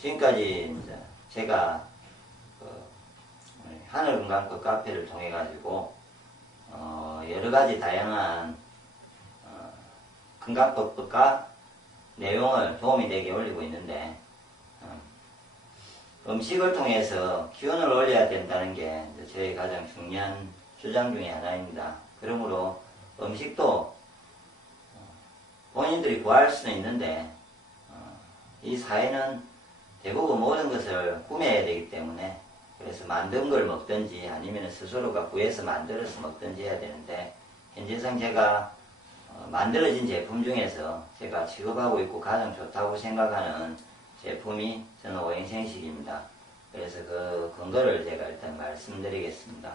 지금까지 이제 제가 그 하늘건강법 카페를 통해 가지고 여러 가지 다양한 건강법과 내용을 도움이 되게 올리고 있는데 음식을 통해서 기운을 올려야 된다는 게 저희 가장 중요한 주장 중에 하나입니다. 그러므로 음식도 본인들이 구할 수는 있는데 이 사회는 대부분 모든 것을 구매해야 되기 때문에 그래서 만든 걸 먹든지 아니면 스스로가 구해서 만들어서 먹든지 해야 되는데 현재상 제가 만들어진 제품 중에서 제가 취급하고 있고 가장 좋다고 생각하는 제품이 저는 오행생식입니다. 그래서 그 근거를 제가 일단 말씀드리겠습니다.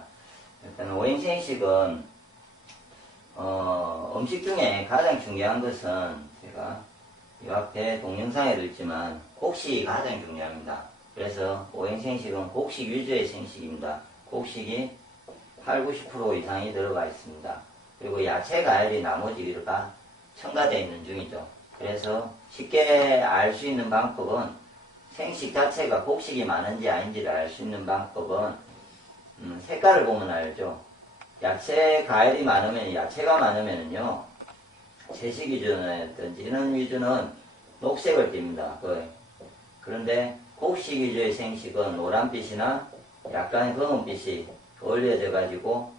일단 오행생식은 음식 중에 가장 중요한 것은 제가 이 앞에 동영상에도 있지만 곡식이 가장 중요합니다. 그래서 오행생식은 곡식 위주의 생식입니다. 곡식이 80~90% 이상이 들어가 있습니다. 그리고 야채, 과일이 나머지가 첨가되어 있는 중이죠. 그래서 쉽게 알 수 있는 방법은 생식 자체가 곡식이 많은지 아닌지를 알 수 있는 방법은 색깔을 보면 알죠. 야채, 과일이 많으면, 야채가 많으면요, 채식 위주든지 이런 위주는 녹색을 띱니다. 거의. 그런데 곡식 위주의 생식은 노란빛이나 약간 검은빛이 어울려져 가지고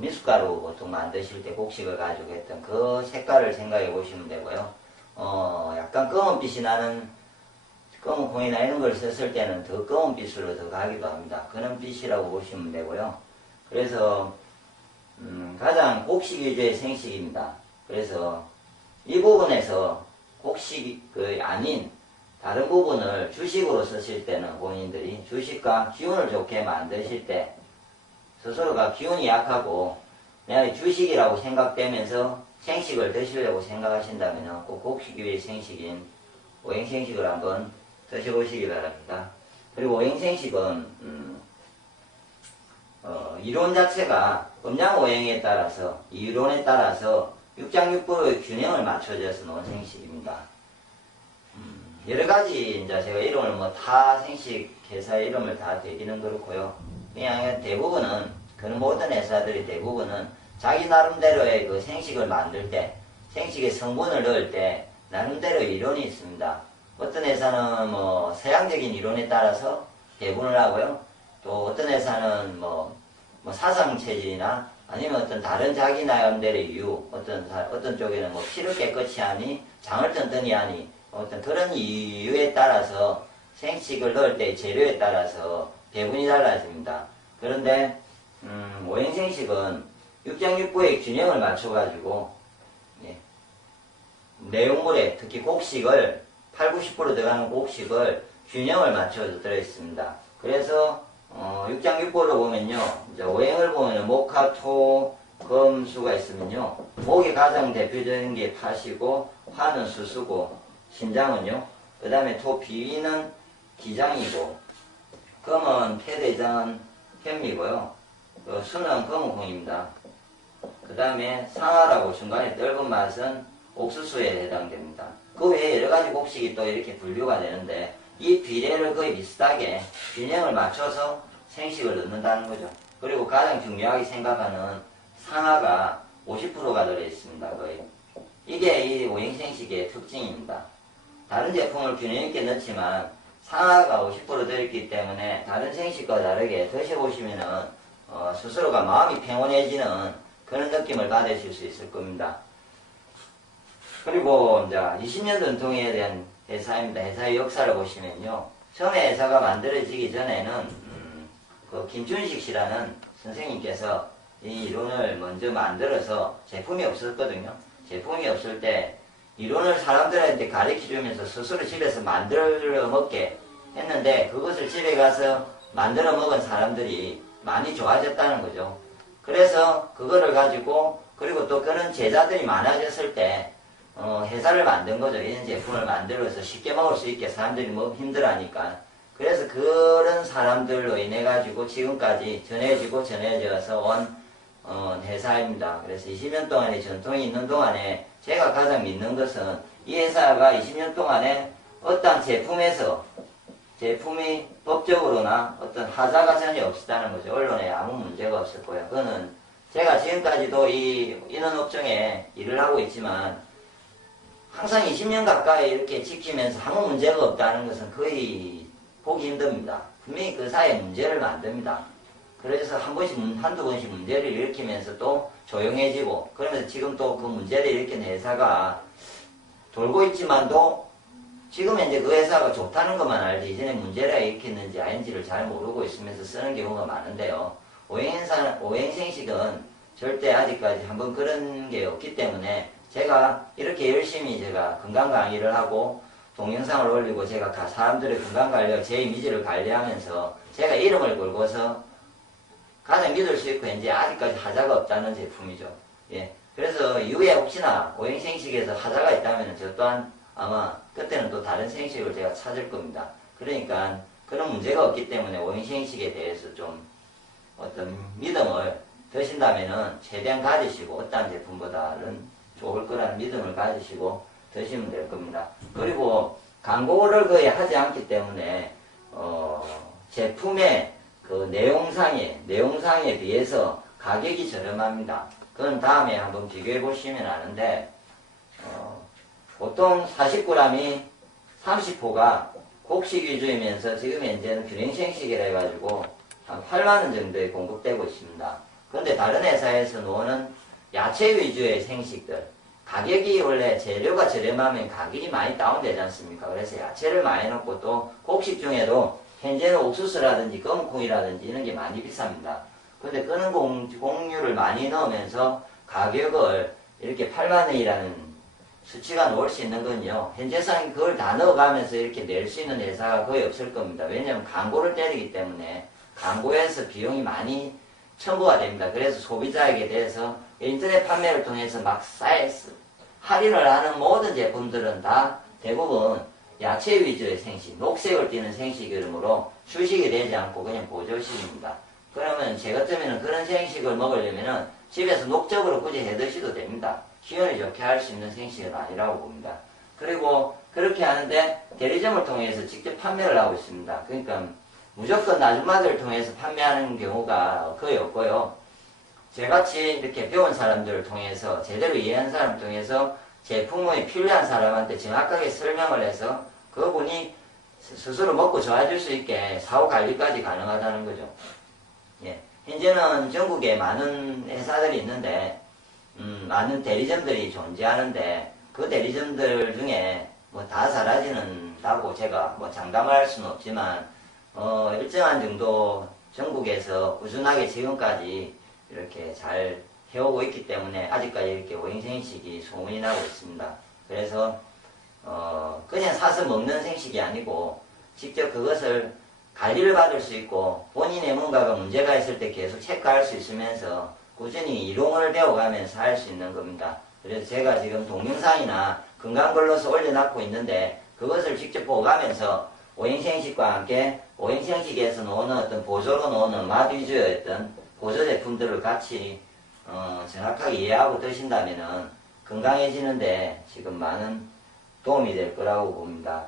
미숫가루 보통 만드실 때 곡식을 가지고 했던 그 색깔을 생각해 보시면 되고요. 약간 검은빛이 나는 검은 콩이나 이런 걸 썼을 때는 더 검은빛으로 더 가기도 합니다. 그런 빛이라고 보시면 되고요. 그래서 가장 곡식 위주의 생식입니다. 그래서 이 부분에서 곡식이 아닌 다른 부분을 주식으로 쓰실 때는 본인들이 주식과 기운을 좋게 만드실 때 스스로가 기운이 약하고 내가 주식이라고 생각되면서 생식을 드시려고 생각하신다면 꼭 곡식 위의 생식인 오행생식을 한번 드셔보시기 바랍니다. 그리고 오행생식은 이론 자체가 음양오행에 따라서 이론에 따라서 육장육부의 균형을 맞춰져서 놓은 생식입니다. 여러가지 이제 제가 이름을 뭐 타 생식 회사의 이름을 다 대기는 그렇고요. 그냥 대부분은 그 모든 회사들이 대부분은 자기 나름대로의 그 생식을 만들 때 생식의 성분을 넣을 때 나름대로 이론이 있습니다. 어떤 회사는 뭐 서양적인 이론에 따라서 배분을 하고요. 또 어떤 회사는 뭐 사상체질이나 아니면 어떤 다른 자기 나름대로의 이유, 어떤 쪽에는 뭐 피를 깨끗이 하니 장을 튼튼히 하니 어떤 그런 이유에 따라서 생식을 넣을 때 재료에 따라서 배분이 달라집니다. 그런데 오행생식은 육장육부의 균형을 맞춰가지고 내용물에 특히 곡식을 80~90% 들어가는 곡식을 균형을 맞춰서 들어있습니다. 그래서 육장육부를 보면요, 이제 오행을 보면 목화, 토, 금, 수가 있으면요, 목이 가장 대표적인 게 팥이고 화는 수수고 신장은요, 그 다음에 토, 비위는 기장이고 금은 폐대장은 현미고요, 수는 검은콩입니다. 그 다음에 상하라고 중간에 떫은 맛은 옥수수에 해당됩니다. 그 외에 여러가지 곡식이 또 이렇게 분류가 되는데 이 비례를 거의 비슷하게 균형을 맞춰서 생식을 넣는다는 거죠. 그리고 가장 중요하게 생각하는 상하가 50%가 들어있습니다. 거의. 이게 이 오행생식의 특징입니다. 다른 제품을 균형 있게 넣지만 상하가 50% 들어있기 때문에 다른 생식과 다르게 드셔보시면은 스스로가 마음이 평온해지는 그런 느낌을 받으실 수 있을 겁니다. 그리고 이제 20년 전통에 대한 회사입니다. 회사의 역사를 보시면요, 처음에 회사가 만들어지기 전에는 그 김춘식 씨라는 선생님께서 이 이론을 먼저 만들어서 제품이 없었거든요. 제품이 없을 때 이론을 사람들한테 가르쳐주면서 스스로 집에서 만들어 먹게 했는데 그것을 집에 가서 만들어 먹은 사람들이 많이 좋아졌다는 거죠. 그래서 그거를 가지고 그리고 또 그런 제자들이 많아졌을 때 회사를 만든 거죠. 이런 제품을 만들어서 쉽게 먹을 수 있게 사람들이 먹기 힘들어하니까. 그래서 그런 사람들로 인해 가지고 지금까지 전해져서 온 회사입니다. 그래서 20년 동안의 전통이 있는 동안에 제가 가장 믿는 것은 이 회사가 20년 동안에 어떤 제품에서 제품이 법적으로나 어떤 하자가 전혀 없었다는 거죠. 언론에 아무 문제가 없었고요. 그거는 제가 지금까지도 이 인원업종에 일을 하고 있지만 항상 20년 가까이 이렇게 지키면서 아무 문제가 없다는 것은 거의 보기 힘듭니다. 분명히 그 사이에 문제를 만듭니다. 그래서 한두 번씩 문제를 일으키면서 또 조용해지고, 그러면서 지금 또 그 문제를 일으킨 회사가 돌고 있지만도 지금 이제 그 회사가 좋다는 것만 알지 이전에 문제를 일으켰는지 아닌지를 잘 모르고 있으면서 쓰는 경우가 많은데요. 오행생식은 절대 아직까지 한번 그런 게 없기 때문에 제가 이렇게 열심히 제가 건강 강의를 하고 동영상을 올리고 제가 사람들의 건강 관리와 제 이미지를 관리하면서 제가 이름을 걸고서 가장 믿을 수 있고 이제 아직까지 하자가 없다는 제품이죠. 예. 그래서 이후에 혹시나 오행생식에서 하자가 있다면 저 또한 아마 그때는 또 다른 생식을 제가 찾을 겁니다. 그러니까 그런 문제가 없기 때문에 오행생식에 대해서 좀 어떤 믿음을 드신다면은 최대한 가지시고 어떠한 제품보다는 좋을 거라는 믿음을 가지시고 드시면 될 겁니다. 그리고 광고를 거의 하지 않기 때문에 제품의 그 내용상에 비해서 가격이 저렴합니다. 그건 다음에 한번 비교해 보시면 아는데 보통 40g이 30호가 곡식 위주이면서 지금 현재는 균형생식이라 해가지고 한 8만원 정도에 공급되고 있습니다. 그런데 다른 회사에서 놓는 야채 위주의 생식들, 가격이 원래 재료가 저렴하면 가격이 많이 다운되지 않습니까? 그래서 야채를 많이 넣고 또 곡식 중에도 현재는 옥수수라든지 검은콩이라든지 이런 게 많이 비쌉니다. 근데 끄는 공유를 많이 넣으면서 가격을 이렇게 8만원이라는 수치가 나올 수 있는 건요, 현재상 그걸 다 넣어가면서 이렇게 낼 수 있는 회사가 거의 없을 겁니다. 왜냐하면 광고를 때리기 때문에 광고에서 비용이 많이 첨부가 됩니다. 그래서 소비자에게 대해서 인터넷 판매를 통해서 막 할인을 하는 모든 제품들은 다 대부분 야채 위주의 생식, 녹색을 띠는 생식 이름으로 주식이 되지 않고 그냥 보조식입니다. 그러면 제 같으면 그런 생식을 먹으려면은 집에서 녹적으로 굳이 해 드셔도 됩니다. 기운이 좋게 할 수 있는 생식은 아니라고 봅니다. 그리고 그렇게 하는데 대리점을 통해서 직접 판매를 하고 있습니다. 그러니까 무조건 아줌마들을 통해서 판매하는 경우가 거의 없고요. 저같이 이렇게 배운 사람들을 통해서 제대로 이해한 사람을 통해서 제품의 필요한 사람한테 정확하게 설명을 해서 그분이 스스로 먹고 좋아질 수 있게 사후 관리까지 가능하다는 거죠. 예. 현재는 전국에 많은 회사들이 있는데 많은 대리점들이 존재하는데 그 대리점들 중에 뭐 다 사라지는다고 제가 뭐 장담을 할 수는 없지만 일정한 정도 전국에서 꾸준하게 지금까지 이렇게 잘 해오고 있기 때문에 아직까지 이렇게 오행생식이 소문이 나고 있습니다. 그래서 그냥 사서 먹는 생식이 아니고 직접 그것을 관리를 받을 수 있고 본인의 뭔가가 문제가 있을 때 계속 체크할 수 있으면서 꾸준히 이론을 배워가면서 할 수 있는 겁니다. 그래서 제가 지금 동영상이나 건강글로스 올려놓고 있는데 그것을 직접 보가면서 오행생식과 함께 오행생식에서 나오는 어떤 보조로 나오는 맛 위주의 어떤 보조 제품들을 같이 정확하게 이해하고 드신다면은 건강해지는데 지금 많은 도움이 될 거라고 봅니다.